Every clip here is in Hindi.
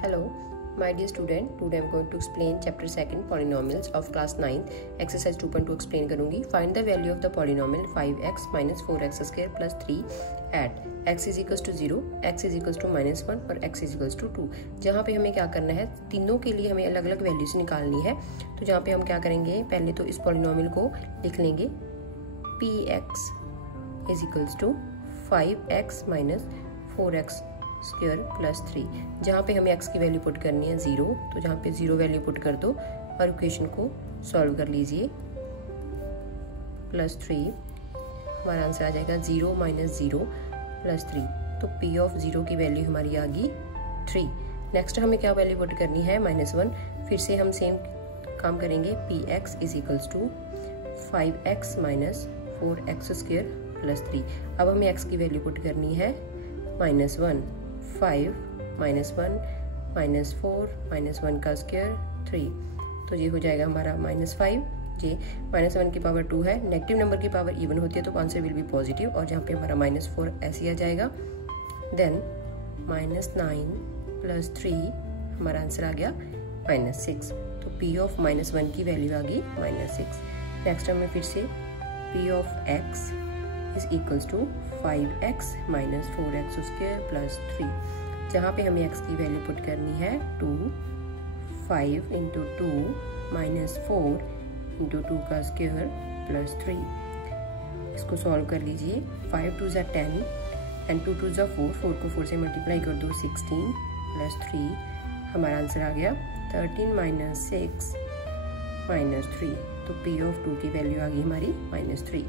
Hello, my dear student. Today I am going to explain chapter 2 polynomials of class 9 exercise 2.2 explain करूँगी. Find the value of the polynomial 5x minus 4x square plus 3 at x is equals to 0, x is equals to minus 1 और x is equals to 2. जहाँ पे हमें क्या करना है, तीनों के लिए हमें अलग अलग वैल्यूज निकालनी है. तो जहाँ पे हम क्या करेंगे, पहले तो इस पॉलिनोमियल को लिख लेंगे px is equals to 5x minus 4x square plus 3. जहाँ पे हमें x की वैल्यू पुट करनी है 0, तो जहाँ पे 0 वैल्यू पुट कर दो और इक्वेशन को सॉल्व कर लीजिए. प्लस 3 हमारा आंसर आ जाएगा 0 माइनस 0 प्लस 3. तो p ऑफ 0 की वैल्यू हमारी आ गई 3. नेक्स्ट हमें क्या वैल्यू पुट करनी है, -1. फिर से हम सेम काम करेंगे. px is equals to 5x minus 4x square plus 3. अब हमें x की वैल्यू पुट करनी है -1, 5 माइनस 1 माइनस 4 माइनस 1 का स्क्वायर 3. तो ये हो जाएगा हमारा -5. ये -1 की पावर 2 है. नेगेटिव नंबर की पावर इवन होती है तो आंसर विल बी पॉजिटिव, और जहाँ पे हमारा -4 ऐसे आ जाएगा. देन -9 प्लस 3 हमारा आंसर आ गया -6. तो p ऑफ -1 की वैल्यू आ गई -6. नेक्स्ट हमें फिर से p of x is equals to 5x minus 4x square plus 3. जहाँ पे हमें x की वैल्यू पुट करनी है 2, 5 इंटू 2 माइनस 4 इंटू 2 का स्क्वायर प्लस 3. इसको सॉल्व कर लीजिए. 5 2 ज़ा 10 एंड 2 2 ज़ा 4. 4 को 4 से मल्टीप्लाई कर दो 16 प्लस 3. हमारा आंसर आ गया 13 माइनस 6 माइनस 3. तो p ऑफ 2 की वैल्यू आ गई हमारी -3.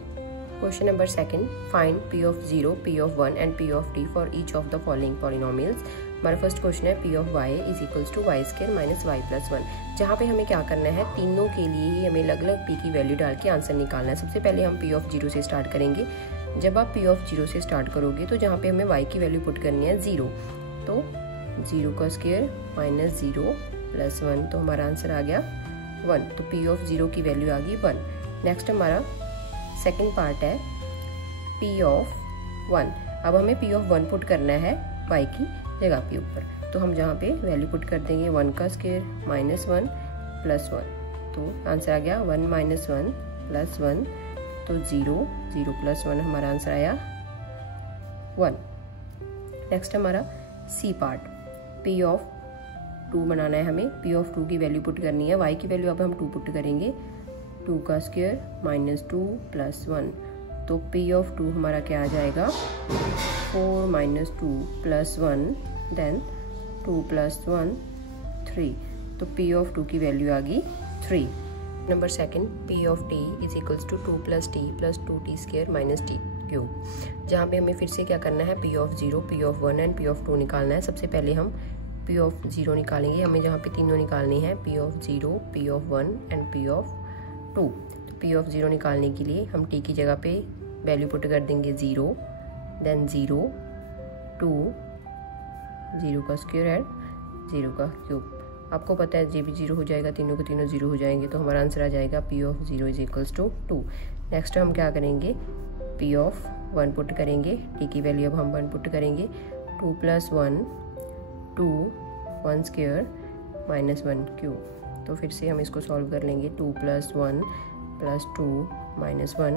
Question number 2. Find p of 0, p of 1 and p of t for each of the following polynomials. हमारा फर्स्ट क्वेश्चन है p of y is equals to y square minus y plus 1. जहाँ पे हमें क्या करना है, तीनों के लिए ही हमें अलग अलग p की वैल्यू डाल के आंसर निकालना है. सबसे पहले हम p of 0 से स्टार्ट करेंगे. जब आप p of 0 से स्टार्ट करोगे तो जहाँ पे हमें y की वैल्यू पुट करनी है 0, तो 0 का स्क्वायर माइनस 0 प्लस 1. तो हमारा आंसर आ गया 1. तो p of 0 की वैल्यू आ गई 1. नेक्स्ट हमारा सेकेंड पार्ट है p ऑफ 1. अब हमें p ऑफ 1 पुट करना है y की जगह पे ऊपर. तो हम जहाँ पे वैल्यू पुट कर देंगे 1 का स्क्वायर माइनस 1 प्लस 1. तो आंसर आ गया 1 माइनस 1 प्लस 1. तो 0 0 प्लस 1 हमारा आंसर आया 1. नेक्स्ट हमारा सी पार्ट, p ऑफ 2 बनाना है हमें. p ऑफ 2 की वैल्यू पुट करनी है. y की वैल्यू अब हम 2 पुट करेंगे. 2 का स्क्वायर माइनस 2 प्लस 1. तो p ऑफ 2 हमारा क्या आ जाएगा, 4 माइनस 2 प्लस 1. Then 2 plus 1 3. तो p ऑफ 2 की वैल्यू आ गई 3. Number 2. p of t is equals to 2 plus t plus 2t square minus t cube. जहाँ पे हमें फिर से क्या करना है, p of 0, p of 1 and p of 2 निकालना है. सबसे पहले हम p ऑफ 0 निकालेंगे. हमें जहाँ पे तीनों निकालनी है, p of 0, p of 1 and p of 2. तो p ऑफ 0 निकालने के लिए हम t की जगह पे वैल्यू पुट कर देंगे 0, देन 0 2 0 का स्क्वायर एंड 0 का क्यूब. आपको पता है ये भी 0 हो जाएगा, तीनों के तीनों 0 हो जाएंगे. तो हमारा आंसर आ जाएगा p of 0 is equals to 2. Next हम क्या करेंगे, p ऑफ 1 पुट करेंगे. t की वैल्यू अब हम 1 पुट करेंगे. 2 प्लस 1 2 1 स्क्वायर माइनस 1 क्यूब. तो फिर से हम इसको सॉल्व कर लेंगे. 2 plus 1 plus 2 minus 1.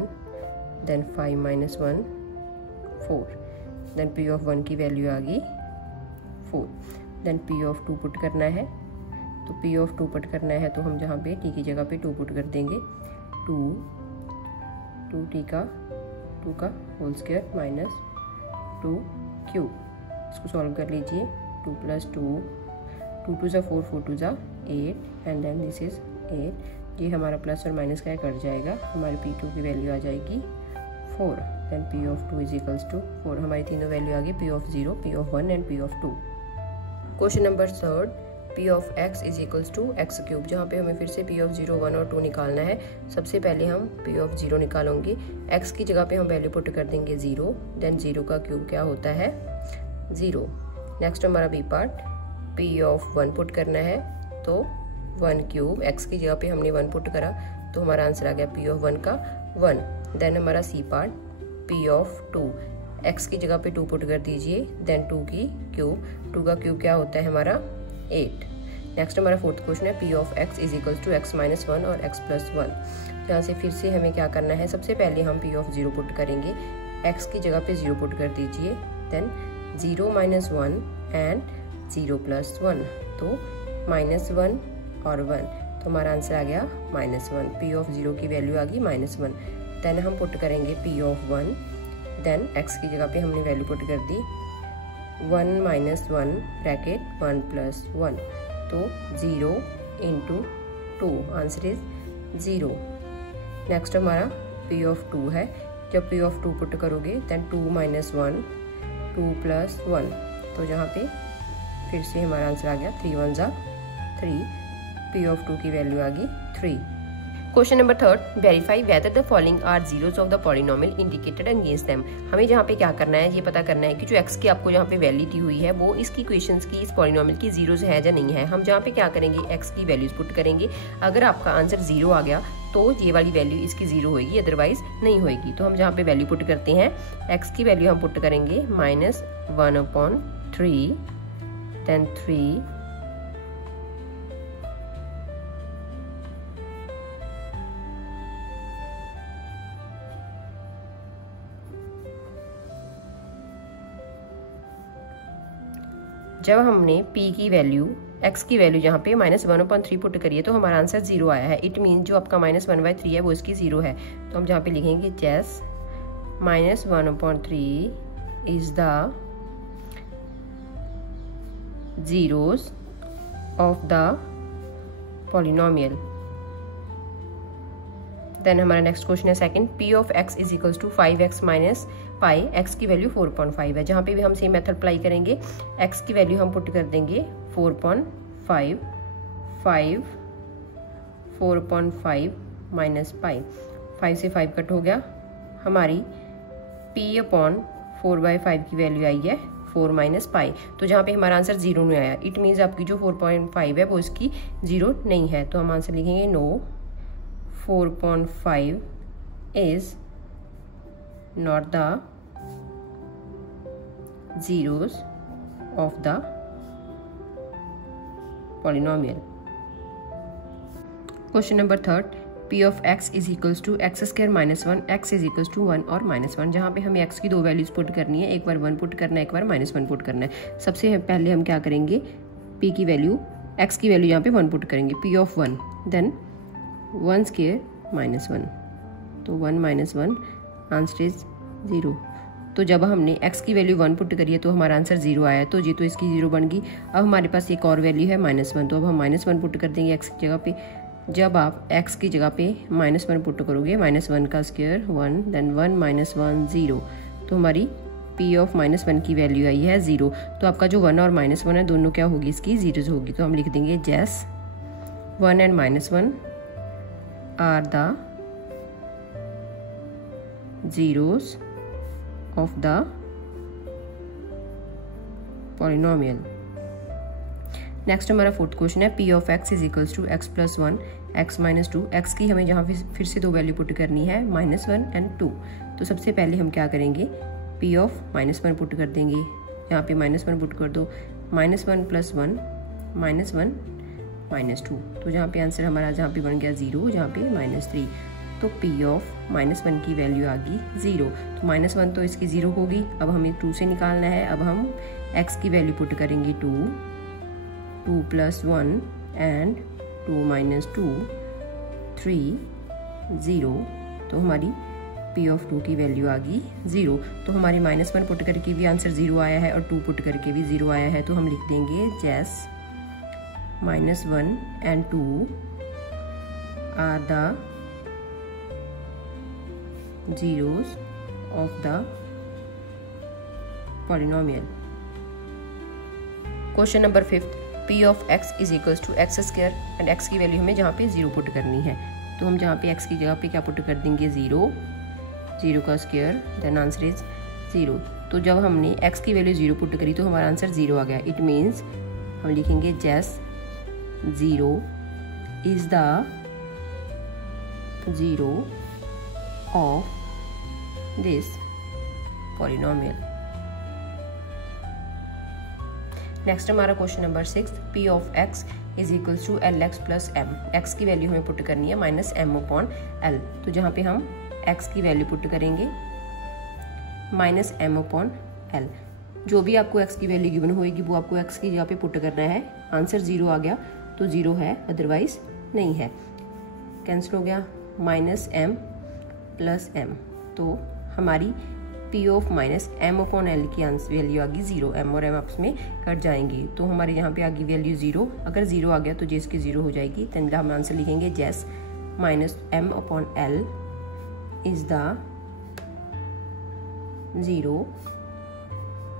Then 5 minus 1 4. Then p of 1 की वैल्यू आ गई 4. देन p ऑफ 2 पुट करना है. तो p ऑफ 2 पुट करना है तो हम जहाँ पे t की जगह पे 2 पुट कर देंगे. 2 का होल स्क्वायर माइनस 2 क्यूब. इसको सॉल्व कर लीजिए. 2 प्लस 2 2 2 ज़ा 4 4 2 ज़ा 8 एंड देन दिस इज 8. ये हमारा प्लस और माइनस का कट जाएगा. हमारे p2 की वैल्यू आ जाएगी 4. Then p of 2 is equals to 4. हमारी तीनों वैल्यू आ गई, p of 0, p of 1 and p of 2. Question number 3. p of x is equals to x cube. जहाँ पे हमें फिर से p ऑफ 0, 1 और 2 निकालना है. सबसे पहले हम p ऑफ 0 निकालेंगे. x की जगह पे हम वैल्यू पुट कर देंगे 0. देन 0 का क्यूब क्या होता है 0. नेक्स्ट हमारा b part, p of 1 put करना है. तो 1 क्यूब, x की जगह पे हमने 1 पुट करा तो हमारा आंसर आ गया p ऑफ 1 का 1. देन हमारा C part, p of 2. x की जगह पे 2 पुट कर दीजिए. देन 2 की क्यूब, 2 का क्यूब क्या होता है हमारा 8। नेक्स्ट हमारा फोर्थ क्वेश्चन है p of x is equals to x minus 1 और एक्स प्लस 1। यहाँ से फिर से हमें क्या करना है, सबसे पहले हम पी ऑफ 0 पुट करेंगे, एक्स की जगह पे 0 पुट कर दीजिए, देन 0 माइनस 1 एंड 0 प्लस 1, तो -1 और 1, तो हमारा आंसर आ गया -1। पी ऑफ 0 की वैल्यू आ गई -1। देन हम पुट करेंगे पी ऑफ 1, देन एक्स की जगह पे हमने वैल्यू पुट कर दी 1 माइनस 1 ब्रैकेट 1 प्लस 1, तो 0 इंटू 2, आंसर इज 0। नेक्स्ट हमारा पी ऑफ 2 है, जब पी ऑफ 2 पुट करोगे देन 2 माइनस 1 2 प्लस 1, तो जहाँ पे फिर से हमारा आंसर आ गया 3 1 जा 3, पी ऑफ 2 की वैल्यू आ गई 3। Question number 3, verify whether the following are zeros of the polynomial indicated against them. हमें जहाँ पे क्या करना है, ये पता करना है कि जो x की आपको यहाँ पे वैल्यू दी हुई है वो इसकी इक्वेशंस की, इस पॉलिनोमियल की जीरोस है या नहीं है। हम जहाँ पे क्या करेंगे, x की वैल्यूज पुट करेंगे, अगर आपका आंसर 0 आ गया तो ये वाली वैल्यू इसकी 0 होगी, अदरवाइज नहीं होगी। तो हम जहाँ पे वैल्यू पुट करते हैं, x की वैल्यू हम पुट करेंगे -1/3, देन 3 जब हमने p की वैल्यू x की वैल्यू जहाँ पे -1/3 पुट करी है तो हमारा आंसर 0 आया है। इट मीन जो आपका -1/3 है वो इसकी 0 है, तो हम जहाँ पे लिखेंगे as -1/3 is the zeros of the polynomial। Then हमारा नेक्स्ट क्वेश्चन है second, p of x is equals to 5x minus pi, x की वैल्यू 4.5 है। जहाँ पे भी हम सेम मेथड अप्लाई करेंगे, x की वैल्यू हम पुट कर देंगे 4.5 माइनस पाई, 5 से 5 कट हो गया, हमारी p/4/5 की वैल्यू आई है 4 माइनस पाई। तो जहाँ पे हमारा आंसर 0 नहीं आया, इट मीन्स आपकी जो 4.5 है वो इसकी 0 नहीं है, तो हम आंसर लिखेंगे no 4.5 is not the zeros of the polynomial। Question number 3, p of x is equals to x square minus 1, x is equals to 1 और -1। जहाँ पे हमें x की दो वैल्यूज पुट करनी है, एक बार 1 पुट करना है, एक बार -1 पुट करना है। सबसे पहले हम क्या करेंगे, p की वैल्यू, x की वैल्यू यहाँ पे 1 पुट करेंगे, p of 1, देन 1 स्क्वायर -1, तो 1 - 1, आंसर इज 0। तो जब हमने x की वैल्यू 1 पुट करी है तो हमारा आंसर 0 आया, तो जी तो इसकी 0 बन गई। अब हमारे पास एक और वैल्यू है -1, तो अब हम -1 पुट कर देंगे x की जगह पे। जब आप x की जगह पे -1 पुट करोगे, -1 का स्क्वायर 1, देन 1 - 1 0, तो हमारी p ऑफ -1 की वैल्यू आई है 0। तो आपका जो 1 और -1 है दोनों क्या होगी, इसकी 0 होगी, तो हम लिख देंगे as 1 and -1 are the zeros of the polynomial। Next हमारा फोर्थ क्वेश्चन है p of x is equals to x plus 1 x minus 2। x की हमें जहाँ फिर से दो वैल्यू पुट करनी है, -1 एंड 2। तो सबसे पहले हम क्या करेंगे, p ऑफ -1 पुट कर देंगे, यहाँ पे -1 पुट कर दो, -1 प्लस 1 -1 -2, तो जहाँ पे आंसर हमारा जहाँ पे बन गया 0, जहाँ पे -3, तो p ऑफ -1 की वैल्यू आ गई 0। तो -1 तो इसकी 0 होगी, अब हमें 2 से निकालना है। अब हम x की वैल्यू पुट करेंगे 2 प्लस 1 एंड 2 माइनस 2 3 0, तो हमारी p ऑफ 2 की वैल्यू आ गई 0। तो हमारी -1 पुट करके भी आंसर 0 आया है और 2 पुट करके भी 0 आया है, तो हम लिख देंगे as -1 and 2 are the zeros of the polynomial। Question number 5, p of x is equals to x square and x की वैल्यू हमें जहाँ पे 0 पुट करनी है, तो हम जहाँ पे x की जगह पे क्या पुट कर देंगे 0 का स्क्वायर, देन आंसर इज 0। तो जब हमने x की वैल्यू 0 पुट करी तो हमारा आंसर 0 आ गया। इट मीन्स हम लिखेंगे जैस 0 is the zero of this polynomial। Next हमारा question number 6, P of x is equals to L X plus M. X की वैल्यू हमें पुट करनी है माइनस एम अपॉन एल। तो जहाँ पे हम एक्स की वैल्यू पुट करेंगे माइनस एम अपॉन एल, जो भी आपको एक्स की वैल्यू गिवन होगी वो आपको एक्स की जगह पे पुट करना है। आंसर 0 आ गया तो 0 है, अदरवाइज नहीं है। कैंसिल हो गया, माइनस एम प्लस एम, तो हमारी p of minus m upon l की आंसर वैल्यू आ गई 0। एम और एम आपस में कट जाएंगे तो हमारे यहाँ पे आ गई वैल्यू 0। अगर 0 आ गया तो जेस की 0 हो जाएगी। तो हम आंसर लिखेंगे as minus m upon l is the 0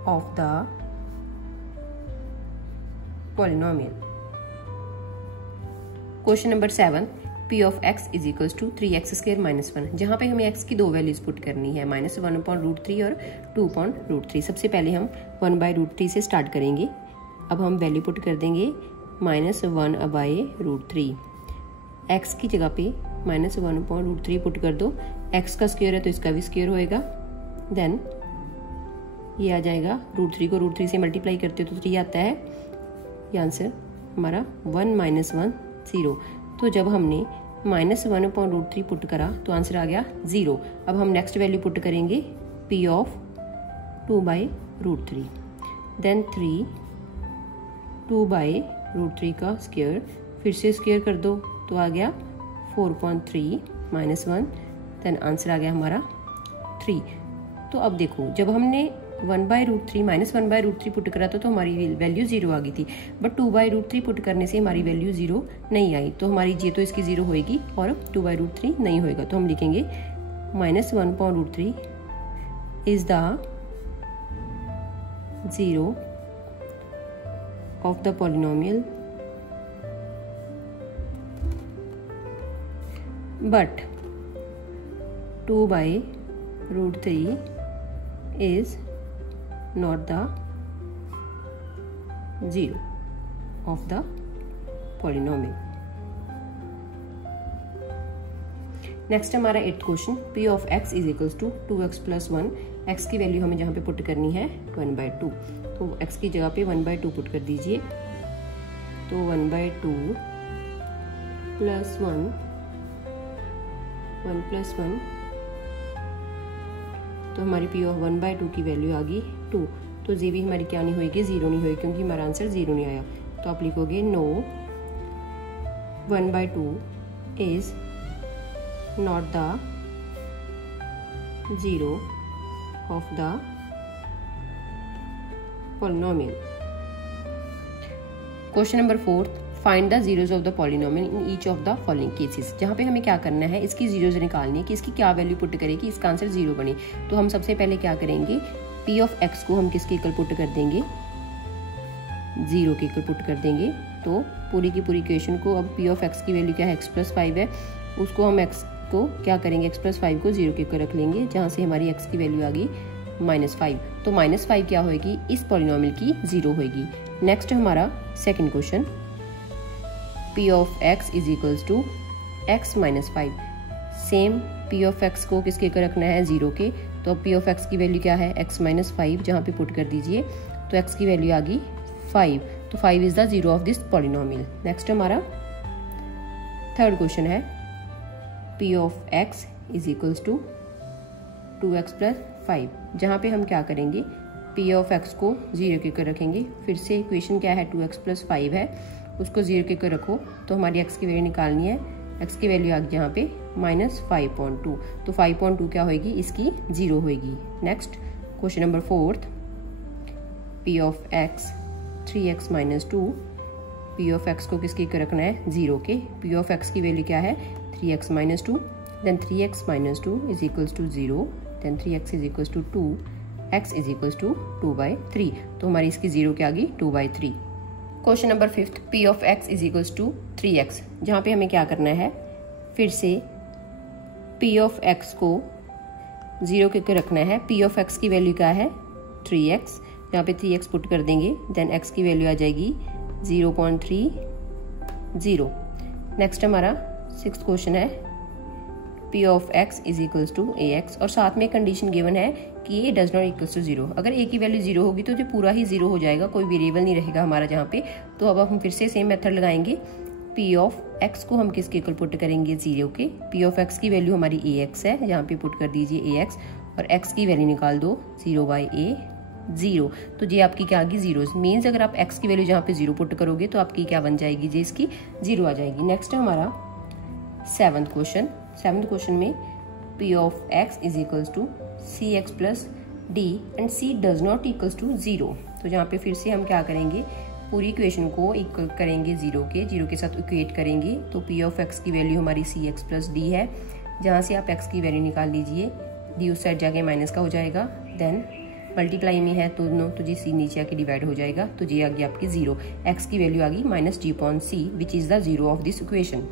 of the polynomial. Question number 7, p of x is equals to 3x square minus 1। जहाँ पे हमें x की दो वैल्यूज पुट करनी है, -1 अपॉन √3 और 2 अपॉन √3। सबसे पहले हम 1/√3 से स्टार्ट करेंगे। अब हम वैल्यू पुट कर देंगे -1/√3। x की जगह पे -1 अपॉन √3 पुट कर दो। x का स्क्वायर है तो इसका भी स्क्वायर होएगा। देन ये आ जाएगा, √3 को √3 से मल्टीप्लाई करते हो तो 3 आता है। ये आंसर हमारा 1 - 1 0। तो जब हमने -1 अपॉन √3 पुट करा तो आंसर आ गया 0। अब हम नेक्स्ट वैल्यू पुट करेंगे p ऑफ 2/√3। देन 3 2/√3 का स्क्वायर, फिर से स्क्वायर कर दो तो आ गया 4.3 - 1। देन आंसर आ गया हमारा 3। तो अब देखो, जब हमने 1/√3 -1/√3 पुट करा था तो हमारी वैल्यू 0 आ गई थी, बट 2/√3 पुट करने से हमारी वैल्यू 0 नहीं आई। तो हमारी ये तो इसकी 0 होएगी और 2/√3 नहीं होएगा। तो हम लिखेंगे -1/√3 is the 0 of the polynomial, but 2/√3 is not the 0 of the polynomial। Next हमारा 8th question, p of x is equals to 2x plus 1। x की वैल्यू हमें जहाँ पे पुट करनी है 1/2, तो x की जगह पे 1/2 पुट कर दीजिए। तो 1/2 प्लस 1 प्लस 1, तो हमारी p ऑफ 1/2 की वैल्यू आ गई 2। तो जी भी हमारी क्या नहीं होगी, 0 नहीं होगी, क्योंकि हमारा आंसर 0 नहीं आया। तो आप लिखोगे no 1/2 is not the 0 of the polynomial. Question number 4, find the zeros of the polynomial in each of the following cases. जहाँ पे हमें क्या करना है, इसकी जीरोज निकालनी है कि इसकी क्या वैल्यू पुट करे कि इसका आंसर 0 बने। तो हम सबसे पहले क्या करेंगे, p ऑफ x को हम किसके इक्वल पुट कर देंगे, 0 के इक्वल पुट कर देंगे। तो पूरी की पूरी इक्वेशन को, अब p ऑफ x की वैल्यू क्या है, x + 5 है, उसको हम x को क्या करेंगे, x + 5 को 0 के इक्वल रख लेंगे, जहाँ से हमारी x की वैल्यू आ गई -5। तो -5 क्या होगी, इस पॉलिनोमियल की 0 होगी। नेक्स्ट हमारा second question, p of x is equals to x - 5। Same p of x को किसके इक्वल रखना है, 0 के। तो अब p ऑफ x की वैल्यू क्या है, x - 5, जहाँ पे पुट कर दीजिए। तो x की वैल्यू आ गई 5। तो 5 is the 0 of this polynomial. Next हमारा थर्ड क्वेश्चन है, p of x is equals to 2x + 5, जहाँ पे हम क्या करेंगे, p ऑफ x को 0 के इक्वल रखेंगे। फिर से इक्वेशन क्या है, 2x + 5 है, उसको 0 के इक्वल रखो। तो हमारी x की वैल्यू निकालनी है, x की वैल्यू आ गई यहाँ पे -5.2। तो 5.2 क्या होगी, इसकी 0 होगी। Next question number 4, p of x 3x - 2। p of x को किसके इक्वल रखना है, 0 के। p ऑफ x की वैल्यू क्या है, 3x - 2। Then 3x - 2 is equals to 0। Then 3x is equals to 2, x is equals to 2/3। तो हमारी इसकी 0 क्या आ गई, 2/3। Question number 5, p of x is equals to 3x, जहाँ पे हमें क्या करना है, फिर से p ऑफ x को 0 के ऊपर रखना है। p ऑफ x की वैल्यू क्या है, 3x, यहाँ पे 3x पुट कर देंगे। देन x की वैल्यू आ जाएगी 0.30। नेक्स्ट हमारा 6th क्वेश्चन है, p of x is equals to ax, और साथ में कंडीशन गिवन है कि a does not equals to 0। अगर ए की वैल्यू 0 होगी तो जो पूरा ही 0 हो जाएगा, कोई वेरिएबल नहीं रहेगा हमारा जहाँ पे। तो अब हम फिर से सेम मेथड लगाएंगे। पी ऑफ एक्स को हम किसके इक्वल पुट करेंगे, 0 के। पी ऑफ एक्स की वैल्यू हमारी ए एक्स है, यहाँ पे पुट कर दीजिए ए एक्स, और एक्स की वैल्यू निकाल दो 0/a 0। तो ये आपकी क्या आ गई, 0। मीन्स अगर आप एक्स की वैल्यू जहाँ पे 0 पुट करोगे तो आपकी क्या बन जाएगी, जी इसकी 0 आ जाएगी। नेक्स्ट है हमारा 7th क्वेश्चन। 7th क्वेश्चन में p of x is equals to c x plus d and c does not equals to 0। तो यहाँ पे फिर से हम क्या करेंगे, पूरी इक्वेशन को इक्वल करेंगे 0 के साथ इक्वेट करेंगे। तो पी ऑफ एक्स की वैल्यू हमारी सी एक्स प्लस डी है, जहाँ से आप एक्स की वैल्यू निकाल लीजिए, डी उस साइड जाके माइनस का हो जाएगा, देन मल्टीप्लाई में है तो नो, तो जी सी नीचे आके डिवाइड हो जाएगा, तो जी आ गई आपकी 0। एक्स की वैल्यू आ गई -d/c which is the 0 of this equation.